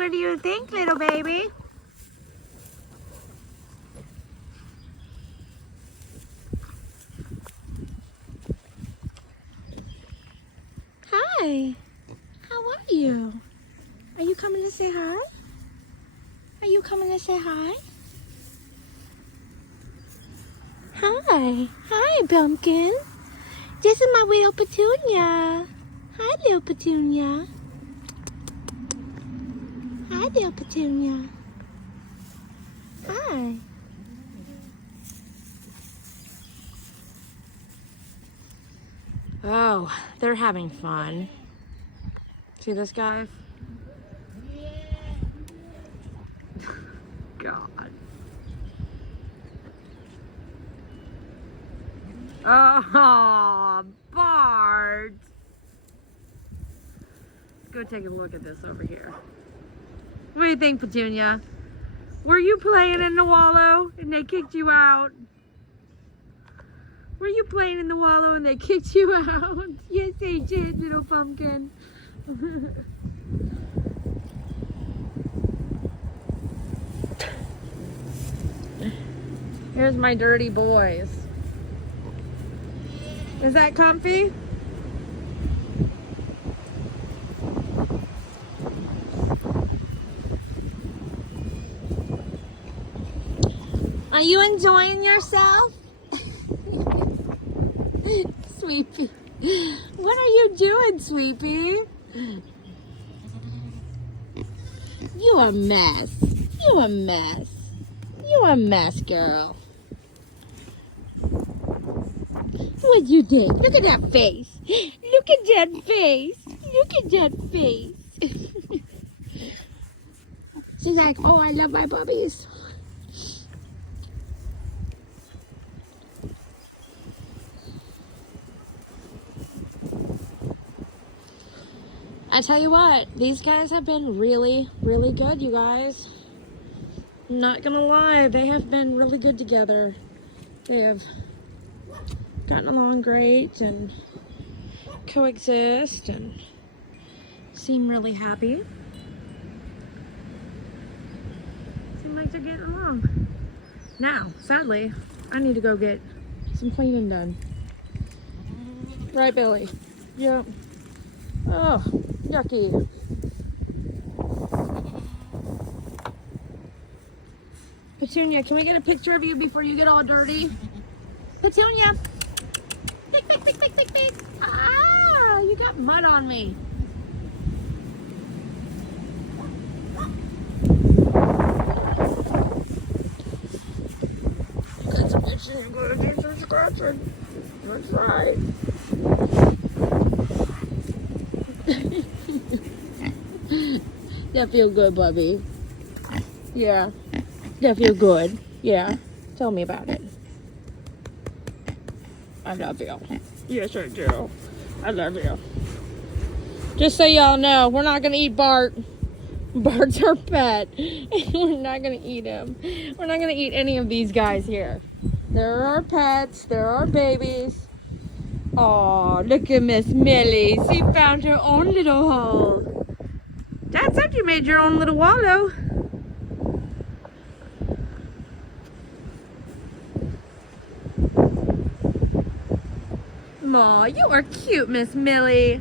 What do you think, little baby? Hi. How are you? Are you coming to say hi? Are you coming to say hi? Hi. Hi, Bumpkin. This is my little Petunia. Hi, little Petunia. Hi, little Petunia. Hi. Oh, they're having fun. See this guy? God. Oh, Bart. Go take a look at this over here. What do you think, Petunia? Were you playing in the wallow and they kicked you out? Were you playing in the wallow and they kicked you out? Yes, they did, little pumpkin. Here's my dirty boys. Is that comfy? Are you enjoying yourself? Sweepy. What are you doing, Sweepy? You a mess. You a mess. You a mess, girl. What you did? Look at that face. Look at that face. Look at that face. She's like, oh, I love my puppies. I tell you what, these guys have been really, really good, you guys. I'm not gonna lie, they have been really good together. They have gotten along great and coexist and seem really happy. Seem like they're getting along. Now, sadly, I need to go get some cleaning done. Right, Billy? Yep. Oh, yucky. Petunia, can we get a picture of you before you get all dirty? Petunia! Pick, pick, pick, pick, pick, pick. Ah, you got mud on me. Got some itching, I'm gonna do some scratching. That's right. That feel good, Bubby. Yeah. That feel good. Yeah. Tell me about it. I love you. Yes, I do. I love you. Just so y'all know, we're not going to eat Bart. Bart's our pet. We're not going to eat him. We're not going to eat any of these guys here. They're our pets. They're our babies. Oh, look at Miss Millie. She found her own little hole. Dad said you made your own little wallow. Aw, you are cute, Miss Millie.